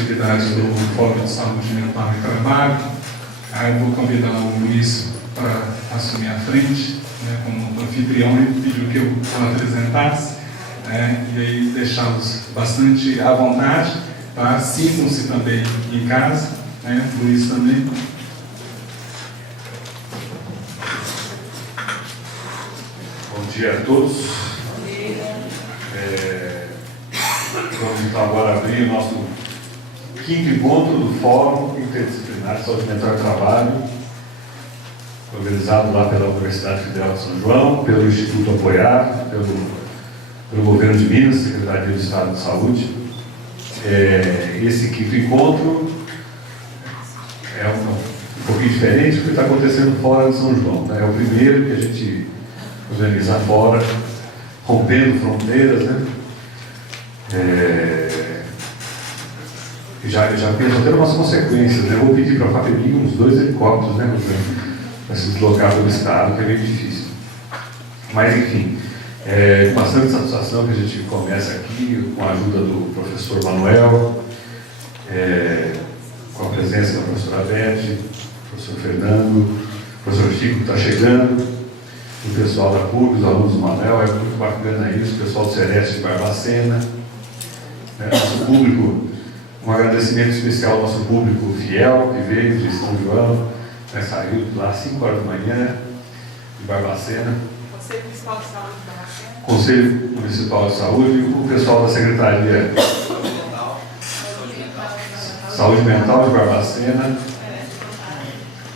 atividades do Fórum de Saúde Mental e Trabalho. Aí eu vou convidar o Luiz para assumir a frente, né, como anfitrião. Ele pediu que eu o apresentasse, né, e aí deixá-los bastante à vontade, tá? Sintam-se também em casa, né? Luiz também. Bom dia a todos. Vamos então agora abrir o nosso quinto encontro do Fórum Interdisciplinar de Saúde Mental e Trabalho, organizado lá pela Universidade Federal de São João, pelo Instituto apoiado, pelo Governo de Minas, Secretaria do Estado de Saúde. Esse quinto encontro é um pouquinho diferente porque está acontecendo fora de São João, né? É o primeiro que a gente organiza fora, rompendo fronteiras, né? Já penso até umas consequências, né? Eu vou pedir para a FAPEMIG uns 2 helicópteros, né, para se deslocar pelo estado, que é meio difícil. Mas, enfim, com bastante satisfação que a gente começa aqui, com a ajuda do professor Manuel, com a presença da professora Beth, do professor Fernando, do professor Chico que está chegando, o pessoal da PUC, os alunos do Manuel, é muito bacana isso, o pessoal do Sereste de Barbacena, nosso público, um agradecimento especial ao nosso público fiel que veio de São João, saiu lá às 5 horas da manhã, de Barbacena. Conselho Municipal de Saúde de Barbacena. Conselho Municipal de Saúde, o pessoal da Secretaria Saúde Mental de Barbacena.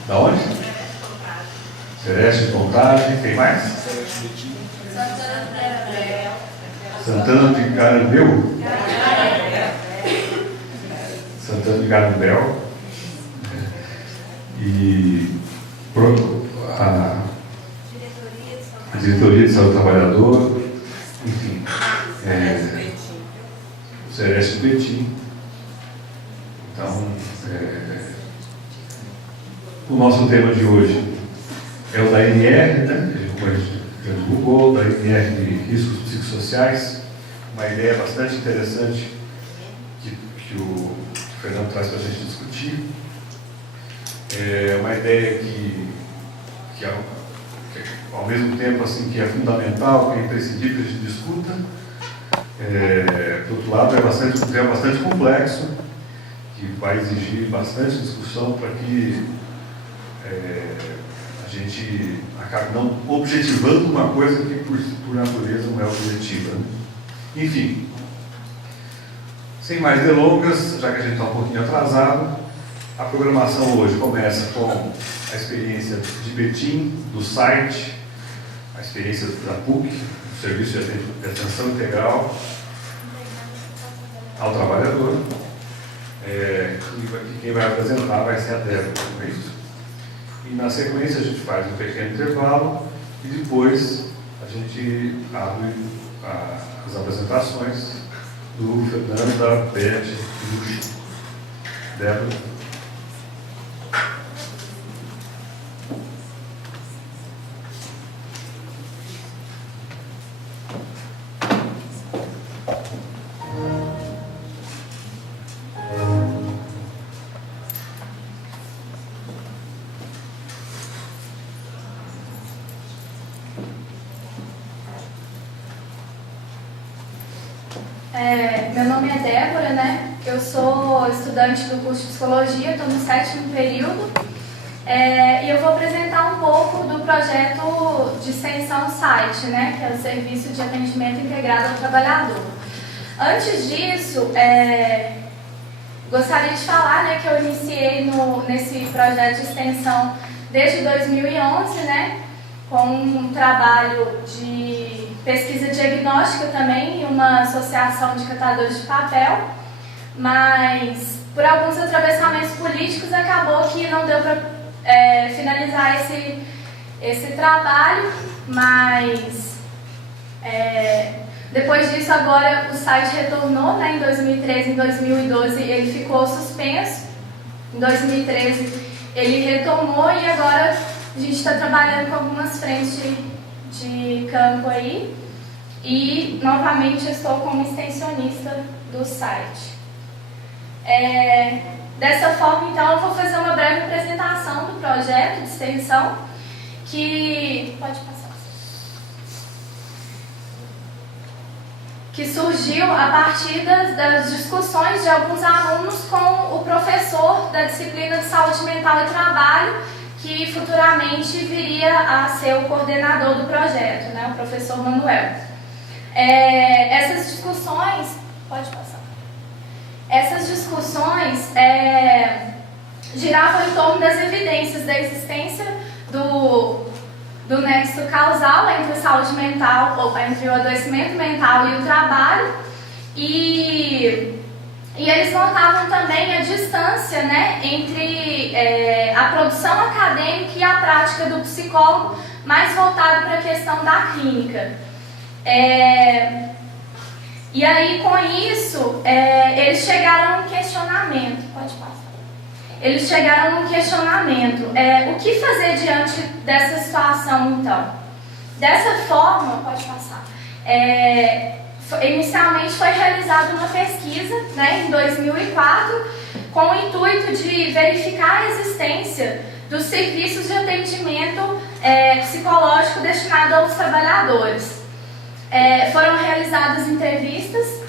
Da onde? Sereste de Contagem, tem mais? Santana de Garambeu. Santana de Garambel. E a Diretoria de Saúde do Trabalhador, enfim, o Sereste de Betim. Então, o nosso tema de hoje é o da NR, né? Como a gente já divulgou, da NR de riscos psicossociais, uma ideia bastante interessante que o Fernando traz para a gente discutir. É uma ideia que ao mesmo tempo assim, que é fundamental, que é imprescindível que a gente discuta. Por outro lado, um tema bastante complexo, que vai exigir bastante discussão para que a gente acabe não objetivando uma coisa que por natureza não é objetiva. Enfim, sem mais delongas, já que a gente está um pouquinho atrasado, a programação hoje começa com a experiência de Betim, do site, a experiência da PUC, do Serviço de Atenção Integral ao Trabalhador. Quem vai apresentar vai ser a Débora, com isso. E na sequência a gente faz um pequeno intervalo e depois a gente abre as apresentações do Fernando, da Beth e do Chico. Débora. Meu nome é Débora, né? Eu sou estudante do curso de Psicologia, estou no 7º período e eu vou apresentar um pouco do projeto de extensão site, né? Que é o Serviço de Atendimento Integrado ao Trabalhador. Antes disso, gostaria de falar, né, que eu iniciei nesse projeto de extensão desde 2011, né? Com um trabalho de pesquisa diagnóstica também e uma associação de catadores de papel, mas por alguns atravessamentos políticos acabou que não deu para finalizar esse trabalho, mas depois disso agora o site retornou, né, em 2013, em 2012 ele ficou suspenso, em 2013 ele retomou e agora a gente está trabalhando com algumas frentes de campo aí e novamente estou como extensionista do site. Dessa forma, então, eu vou fazer uma breve apresentação do projeto de extensão, que pode passar. Que surgiu a partir das discussões de alguns alunos com o professor da disciplina de saúde mental e trabalho, que futuramente viria a ser o coordenador do projeto, né, o professor Manuel. Essas discussões, pode passar. Essas discussões giravam em torno das evidências da existência do nexo causal entre a saúde mental, ou entre o adoecimento mental e o trabalho, e eles notavam também a distância, né, entre a produção acadêmica e a prática do psicólogo, mais voltado para a questão da clínica. E aí, com isso, eles chegaram a um questionamento. Pode passar. Eles chegaram a um questionamento. O que fazer diante dessa situação, então? Dessa forma, pode passar. Inicialmente foi realizada uma pesquisa, né, em 2004, com o intuito de verificar a existência dos serviços de atendimento psicológico destinado aos trabalhadores. Foram realizadas entrevistas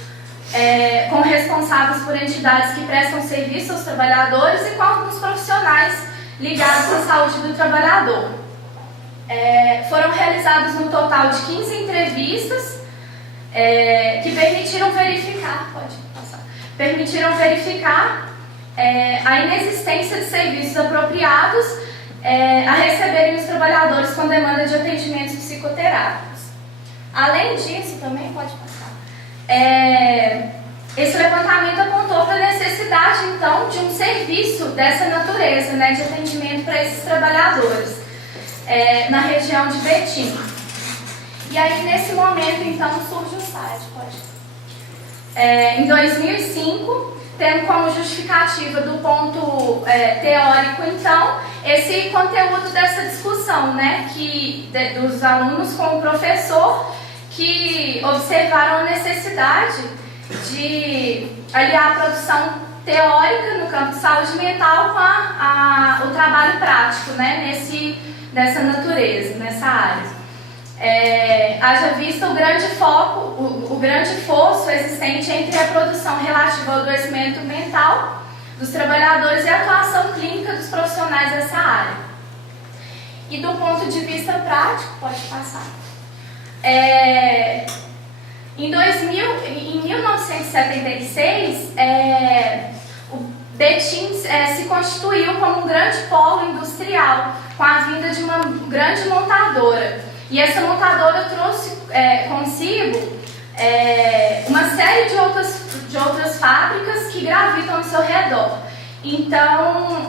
com responsáveis por entidades que prestam serviço aos trabalhadores e com alguns profissionais ligados à saúde do trabalhador. Foram realizadas um total de 15 entrevistas que permitiram verificar a inexistência de serviços apropriados a receberem os trabalhadores com demanda de atendimentos psicoterápicos. Além disso, também pode passar, esse levantamento apontou para a necessidade, então, de um serviço dessa natureza, né, de atendimento para esses trabalhadores, na região de Betim. E aí, nesse momento, então, surge o site, em 2005, tendo como justificativa do ponto teórico, então, esse conteúdo dessa discussão, né, dos alunos com o professor, que observaram a necessidade de aliar a produção teórica no campo de saúde mental com o trabalho prático, né, nessa natureza, nessa área. Haja vista o grande foco, o grande fosso existente entre a produção relativa ao adoecimento mental dos trabalhadores e a atuação clínica dos profissionais dessa área. E do ponto de vista prático, pode passar. Em 1976, o Betim se constituiu como um grande polo industrial, com a vinda de uma grande montadora. E essa montadora trouxe consigo uma série de outras fábricas que gravitam ao seu redor. Então,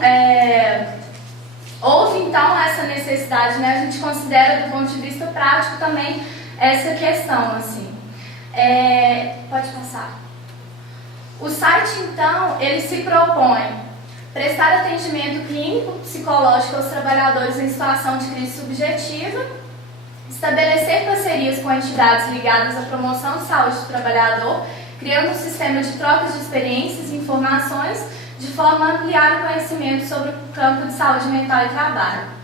houve então essa necessidade, né? A gente considera do ponto de vista prático também essa questão, assim. Pode passar. O site, então, ele se propõe prestar atendimento clínico, psicológico aos trabalhadores em situação de crise subjetiva, estabelecer parcerias com entidades ligadas à promoção de saúde do trabalhador, criando um sistema de trocas de experiências e informações, de forma a ampliar o conhecimento sobre o campo de saúde mental e trabalho.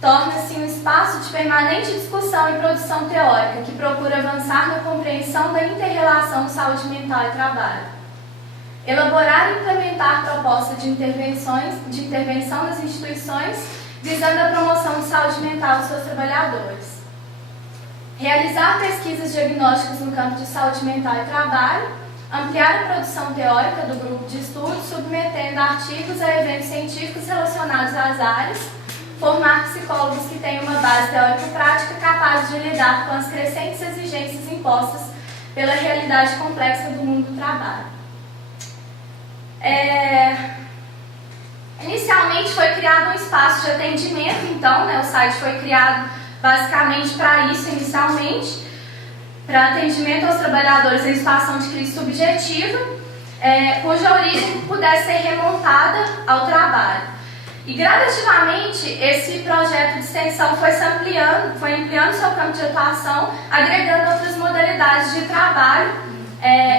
Torna-se um espaço de permanente discussão e produção teórica, que procura avançar na compreensão da inter-relação saúde mental e trabalho. Elaborar e implementar propostas de intervenção nas instituições, visando a promoção de saúde mental dos seus trabalhadores. Realizar pesquisas diagnósticas no campo de saúde mental e trabalho, ampliar a produção teórica do grupo de estudo, submetendo artigos a eventos científicos relacionados às áreas, formar psicólogos que tenham uma base teórico-prática capaz de lidar com as crescentes exigências impostas pela realidade complexa do mundo do trabalho. Inicialmente foi criado um espaço de atendimento, então, né, o site foi criado basicamente para isso inicialmente, para atendimento aos trabalhadores em situação de crise subjetiva, cuja origem pudesse ser remontada ao trabalho. E gradativamente esse projeto de extensão foi ampliando seu campo de atuação, agregando outras modalidades de trabalho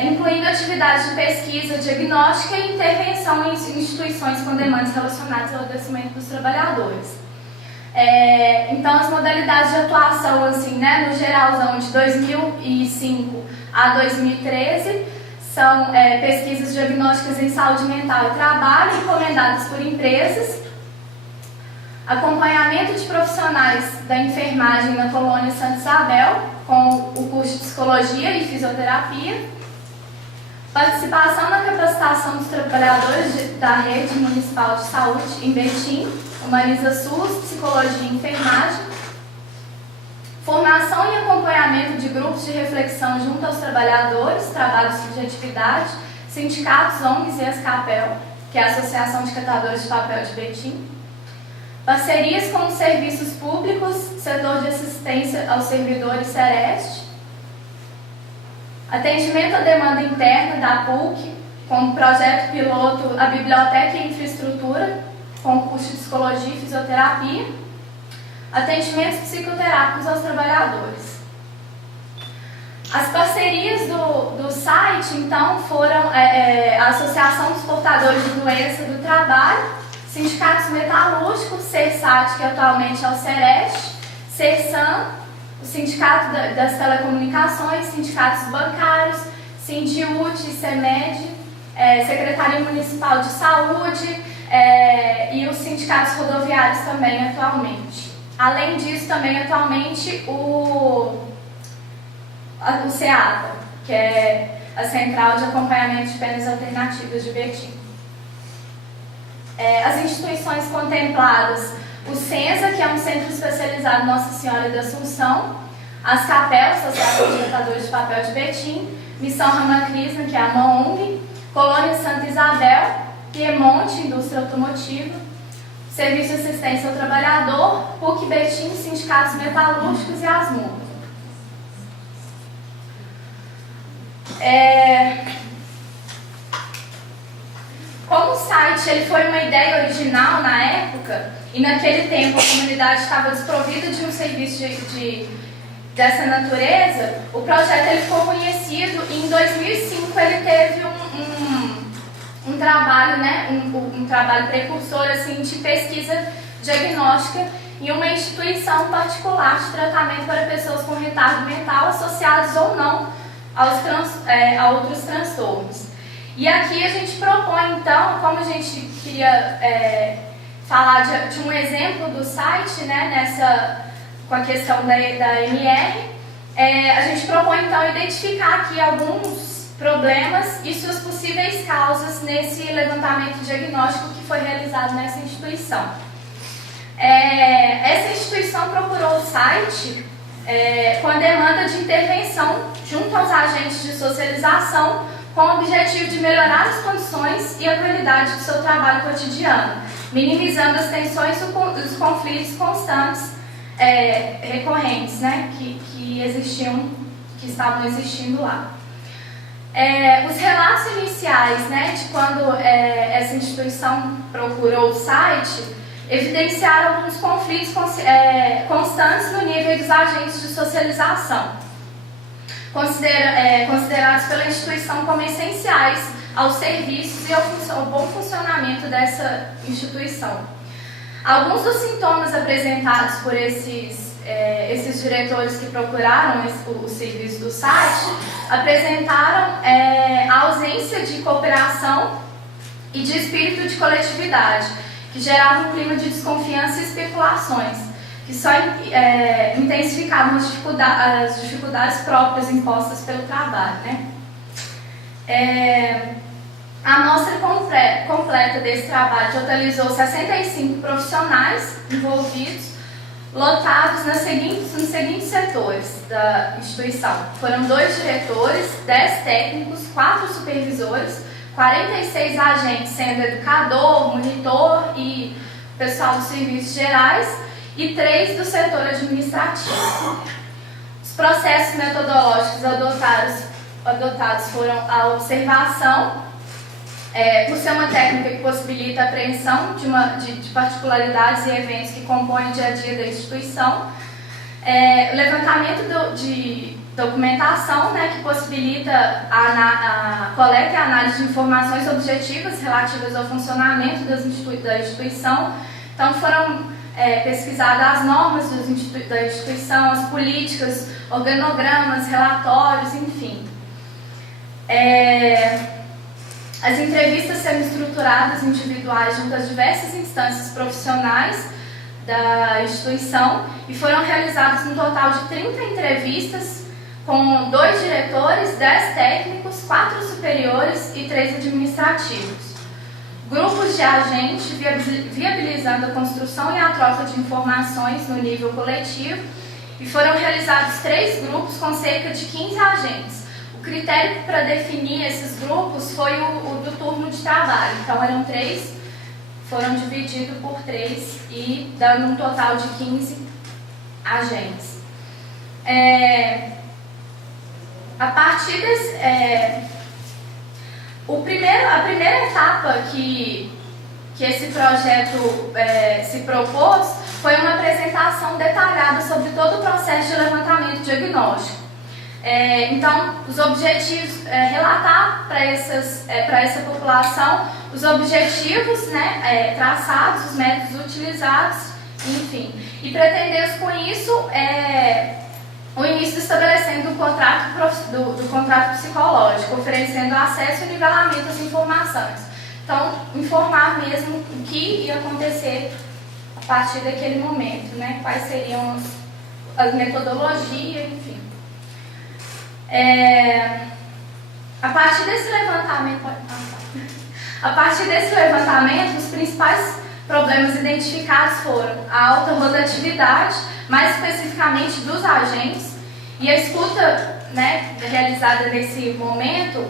incluindo atividades de pesquisa, diagnóstica e intervenção em instituições com demandas relacionadas ao adoecimento dos trabalhadores. Então, as modalidades de atuação, assim, né, no geralzão, de 2005 a 2013, são pesquisas diagnósticas em saúde mental e trabalho encomendadas por empresas, acompanhamento de profissionais da enfermagem na colônia Santa Isabel, com o curso de psicologia e fisioterapia, participação na capacitação dos trabalhadores da rede municipal de saúde em Betim, Humaniza SUS, psicologia e enfermagem, formação e acompanhamento de grupos de reflexão junto aos trabalhadores, trabalho de subjetividade, sindicatos, ONGs e ASCAPEL, que é a Associação de Catadores de Papel de Betim, parcerias com os serviços públicos, setor de assistência aos servidores Sereste, atendimento à demanda interna da PUC, com o projeto piloto A Biblioteca e Infraestrutura, com o curso de psicologia e fisioterapia, atendimentos psicoterápicos aos trabalhadores. As parcerias do site, então, foram a Associação dos Portadores de Doença do Trabalho, Sindicatos Metalúrgicos, CERSAT, que atualmente é o Sereste, CERSAM, o Sindicato das Telecomunicações, Sindicatos Bancários, Sindiut, CEMED, Secretaria Municipal de Saúde e os sindicatos rodoviários também atualmente. Além disso, também atualmente o CEATA, que é a Central de Acompanhamento de Penas Alternativas de Betim. As instituições contempladas, o CENSA, que é um centro especializado Nossa Senhora da Assunção, as CAPEL, Associação de Catadores de Papel de Betim, Missão Ramakrishna, que é uma ONG, Colônia Santa Isabel, Piemonte, Indústria Automotiva, Serviço de Assistência ao Trabalhador, PUC Betim, Sindicatos Metalúrgicos e ASMUR. Como o site ele foi uma ideia original na época, e naquele tempo a comunidade estava desprovida de um serviço dessa natureza, o projeto ele ficou conhecido e em 2005 ele teve um trabalho, né, um trabalho precursor assim, de pesquisa diagnóstica em uma instituição particular de tratamento para pessoas com retardo mental associados ou não a outros transtornos. E aqui a gente propõe, então, como a gente queria falar de um exemplo do site, né, com a questão da MR, a gente propõe, então, identificar aqui alguns problemas e suas possíveis causas nesse levantamento diagnóstico que foi realizado nessa instituição. Essa instituição procurou o site com a demanda de intervenção junto aos agentes de socialização, com o objetivo de melhorar as condições e a qualidade do seu trabalho cotidiano, minimizando as tensões e os conflitos constantes, recorrentes, né, que estavam existindo lá. Os relatos iniciais, né, de quando essa instituição procurou o site, evidenciaram alguns conflitos constantes no nível dos agentes de socialização, considerados pela instituição como essenciais aos serviços e ao bom funcionamento dessa instituição. Alguns dos sintomas apresentados por esses diretores que procuraram o serviço do site apresentaram a ausência de cooperação e de espírito de coletividade, que gerava um clima de desconfiança e especulações, que só intensificavam as dificuldades próprias impostas pelo trabalho, né? A amostra completa desse trabalho totalizou 65 profissionais envolvidos, lotados nos seguintes setores da instituição. Foram 2 diretores, 10 técnicos, 4 supervisores, 46 agentes, sendo educador, monitor e pessoal dos serviços gerais, e 3 do setor administrativo. Os processos metodológicos adotados foram a observação, por ser uma técnica que possibilita a apreensão de particularidades e eventos que compõem o dia a dia da instituição, levantamento documentação, né, que possibilita a coleta e a análise de informações objetivas relativas ao funcionamento da instituição. Então, foram pesquisadas as normas da instituição, as políticas, organogramas, relatórios, enfim. As entrevistas semi-estruturadas individuais junto às diversas instâncias profissionais da instituição e foram realizadas um total de 30 entrevistas com 2 diretores, 10 técnicos, 4 superiores e 3 administrativos. Grupos de agentes viabilizando a construção e a troca de informações no nível coletivo e foram realizados 3 grupos com cerca de 15 agentes. O critério para definir esses grupos foi o do turno de trabalho, então eram 3, foram divididos por 3 e dando um total de 15 agentes. A partir desse, a primeira etapa que esse projeto se propôs foi uma apresentação detalhada sobre todo o processo de levantamento diagnóstico. Então, os objetivos, relatar para essa população os objetivos, né, traçados, os métodos utilizados, enfim. E pretender com isso o início estabelecendo do contrato psicológico, oferecendo acesso e nivelamento às informações. Então, informar mesmo o que ia acontecer a partir daquele momento, né? Quais seriam as metodologias, enfim. A partir desse levantamento, os principais problemas identificados foram a alta rotatividade, mais especificamente dos agentes, e a escuta, né, realizada nesse momento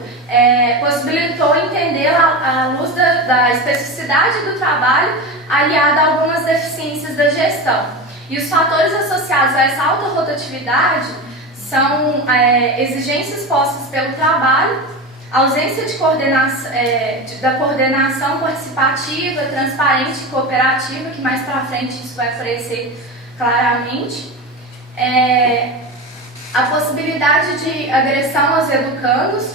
possibilitou entender à luz da especificidade do trabalho aliada a algumas deficiências da gestão. E os fatores associados a essa alta rotatividade são exigências postas pelo trabalho, ausência de coordenação, da coordenação participativa, transparente e cooperativa, que mais para frente isso vai aparecer claramente, a possibilidade de agressão aos educandos,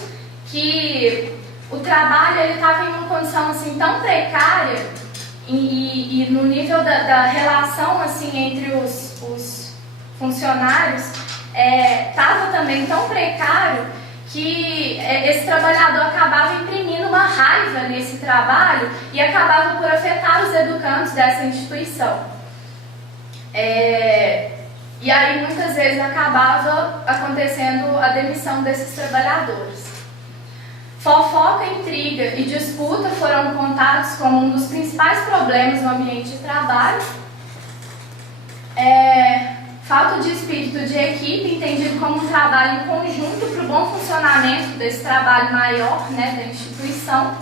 que o trabalho estava em uma condição assim tão precária e no nível da relação assim entre os funcionários estava também tão precário que esse trabalhador acabava imprimindo uma raiva nesse trabalho e acabava por afetar os educandos dessa instituição. E aí muitas vezes acabava acontecendo a demissão desses trabalhadores. Fofoca, intriga e disputa foram contados como um dos principais problemas no ambiente de trabalho. Falta de espírito de equipe, entendido como um trabalho em conjunto para o bom funcionamento desse trabalho maior, né, da instituição.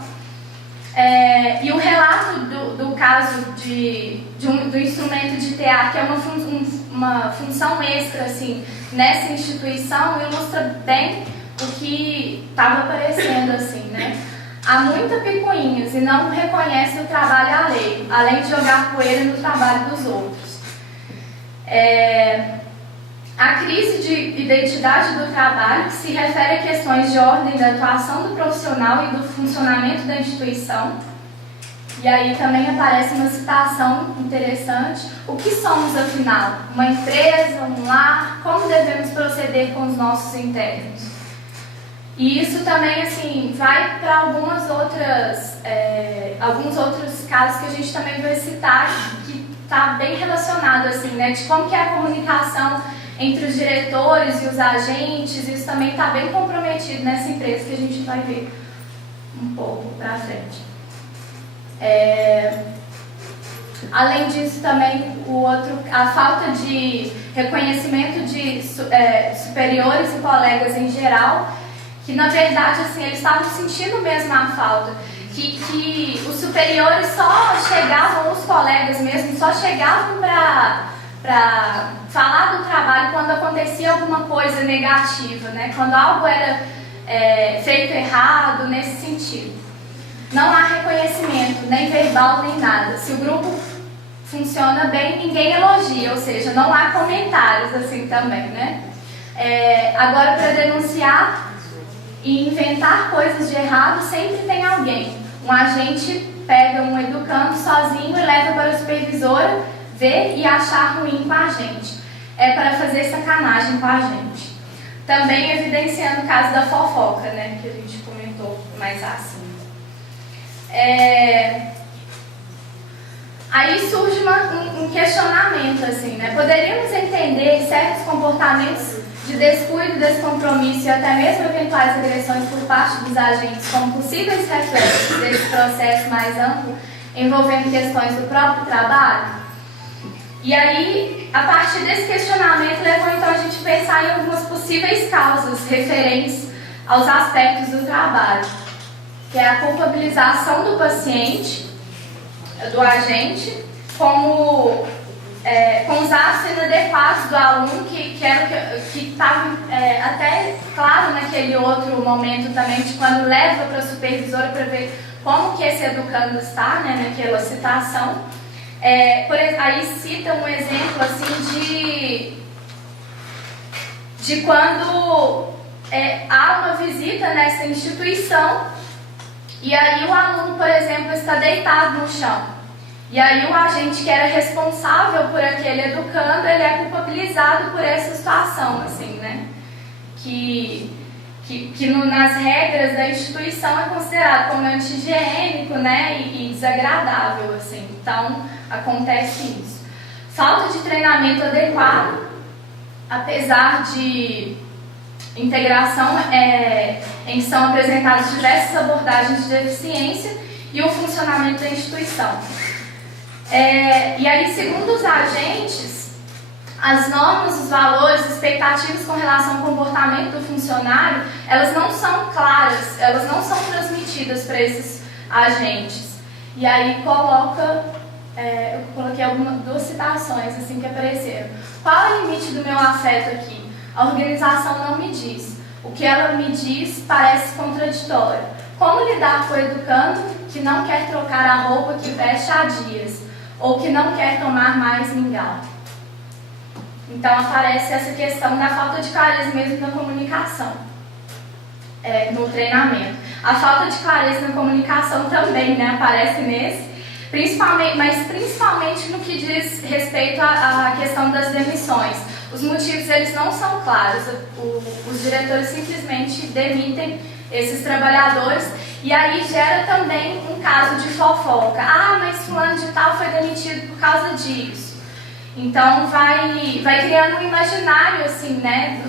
E um relato do caso do instrumento de TA, que é uma função extra assim, nessa instituição, ilustra bem o que estava aparecendo assim, né? Há muita picuinhas e não reconhece o trabalho alheio, além de jogar poeira no trabalho dos outros. A crise de identidade do trabalho, que se refere a questões de ordem da atuação do profissional e do funcionamento da instituição. E aí também aparece uma citação interessante. O que somos, afinal? Uma empresa, um lar? Como devemos proceder com os nossos internos? E isso também assim, vai para alguns outros casos que a gente também vai citar, que está bem relacionado assim, né, de como que é a comunicação entre os diretores e os agentes. Isso também está bem comprometido nessa empresa, que a gente vai ver um pouco para frente. Além disso, também a falta de reconhecimento de superiores e colegas em geral, que na verdade assim, eles estavam sentindo mesmo a falta, que os superiores só chegavam, os colegas mesmo, só chegavam para falar do trabalho quando acontecia alguma coisa negativa, né? Quando algo era feito errado nesse sentido. Não há reconhecimento, nem verbal, nem nada. Se o grupo funciona bem, ninguém elogia, ou seja, não há comentários assim também, né? Agora, para denunciar e inventar coisas de errado, sempre tem alguém. Um agente pega um educando sozinho e leva para a supervisora ver e achar ruim com a gente. É para fazer sacanagem com a gente. Também evidenciando o caso da fofoca, né, que a gente comentou mais acima. Aí surge um questionamento, assim, né? Poderíamos entender certos comportamentos de descuido, descompromisso e até mesmo eventuais agressões por parte dos agentes como possíveis reflexos desse processo mais amplo envolvendo questões do próprio trabalho? E aí, a partir desse questionamento, levou então a gente pensar em algumas possíveis causas referentes aos aspectos do trabalho, que é a culpabilização do paciente, do agente, com os atos inadequados do aluno, que estava até claro naquele outro momento também, de quando leva para a supervisora para ver como que esse educando está, né, naquela situação. Aí cita um exemplo assim de quando há uma visita nessa instituição e aí o aluno, por exemplo, está deitado no chão. E aí o agente que era responsável por aquele educando, ele é culpabilizado por essa situação, assim, né? Que nas regras da instituição é considerado como anti-higiênico, né? E desagradável, assim. Então, acontece isso. Falta de treinamento adequado, apesar de integração, em que são apresentadas diversas abordagens de deficiência e o funcionamento da instituição. E aí, segundo os agentes, as normas, os valores, expectativas com relação ao comportamento do funcionário, elas não são claras, elas não são transmitidas para esses agentes. E aí eu coloquei duas citações assim que apareceram. Qual é o limite do meu afeto aqui? A organização não me diz. O que ela me diz parece contraditório. Como lidar com o educando que não quer trocar a roupa que veste há dias? Ou que não quer tomar mais mingau? Então aparece essa questão da falta de clareza mesmo na comunicação, no treinamento. A falta de clareza na comunicação também, né, aparece nesse, mas principalmente no que diz respeito à questão das demissões. Os motivos eles não são claros, os diretores simplesmente demitem esses trabalhadores e aí gera também um caso de fofoca. Ah, mas fulano de tal foi demitido por causa disso. Então vai criando um imaginário assim, né,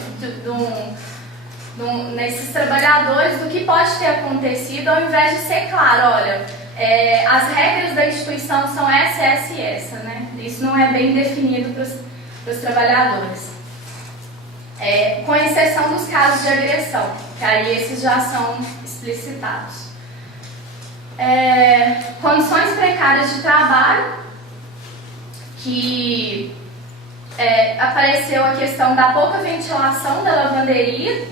nesses trabalhadores do que pode ter acontecido, ao invés de ser claro, olha, as regras da instituição são essa e essa, né? Isso não é bem definido para os trabalhadores. Com exceção dos casos de agressão, que aí esses já são explicitados. Condições precárias de trabalho, que apareceu a questão da pouca ventilação da lavanderia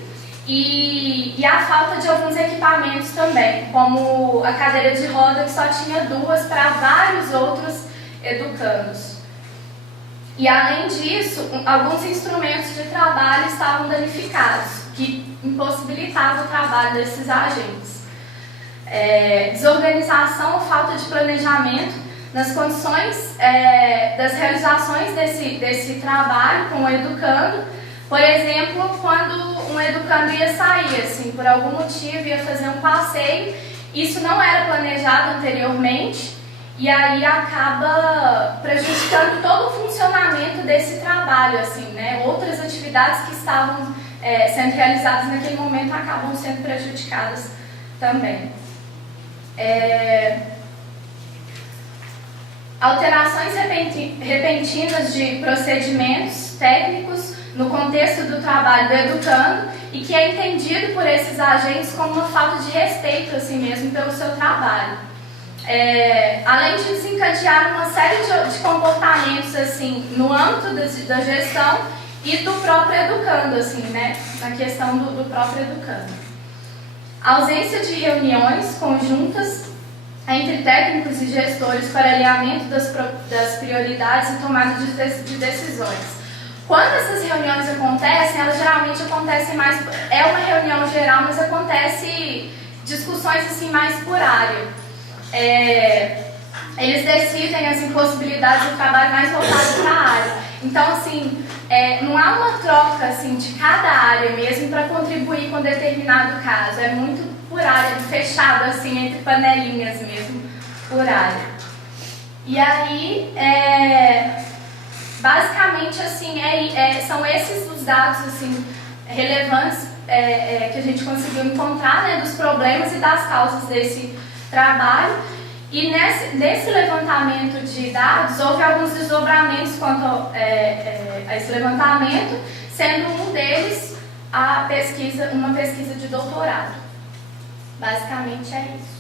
e a falta de alguns equipamentos também, como a cadeira de roda que só tinha 2 para vários outros educandos. E além disso, alguns instrumentos de trabalho estavam danificados, que impossibilitavam o trabalho desses agentes. Desorganização, falta de planejamento nas condições das realizações desse trabalho com o educando. Por exemplo, quando um educando ia sair, assim, por algum motivo ia fazer um passeio, isso não era planejado anteriormente e aí acaba prejudicando todo o funcionamento desse trabalho, assim, né? Outras atividades que estavam sendo realizadas naquele momento acabam sendo prejudicadas também. Alterações repentinas de procedimentos técnicos no contexto do trabalho do educando e que é entendido por esses agentes como uma falta de respeito assim mesmo pelo seu trabalho. Além de desencadear uma série de comportamentos assim, no âmbito da gestão e do próprio educando, assim, né, na questão do próprio educando. Ausência de reuniões conjuntas entre técnicos e gestores para alinhamento das prioridades e tomada de decisões. Quando essas reuniões acontecem, elas geralmente acontecem mais... É uma reunião geral, mas acontece discussões assim mais por área. Eles decidem as impossibilidades do trabalho mais voltado para a área. Então, assim, não há uma troca assim, de cada área mesmo para contribuir com determinado caso. É muito por área, fechado assim, entre panelinhas mesmo, por área. E aí, basicamente, assim, são esses os dados assim, relevantes que a gente conseguiu encontrar, né, dos problemas e das causas desse trabalho. E nesse levantamento de dados, houve alguns desdobramentos quanto a esse levantamento, sendo um deles uma pesquisa de doutorado. Basicamente é isso.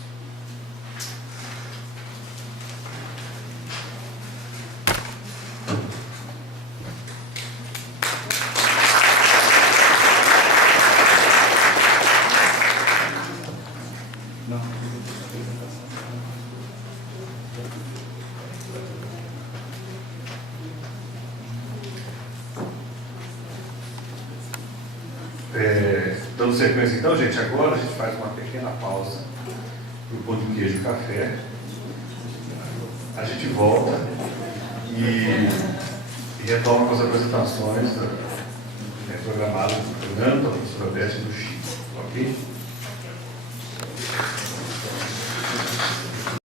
Dando sequência então, gente, agora a gente faz uma pequena pausa para o pão de queijo e café. A gente volta e retoma com as apresentações programadas do Fernando, da professora Beth e do Chico, ok?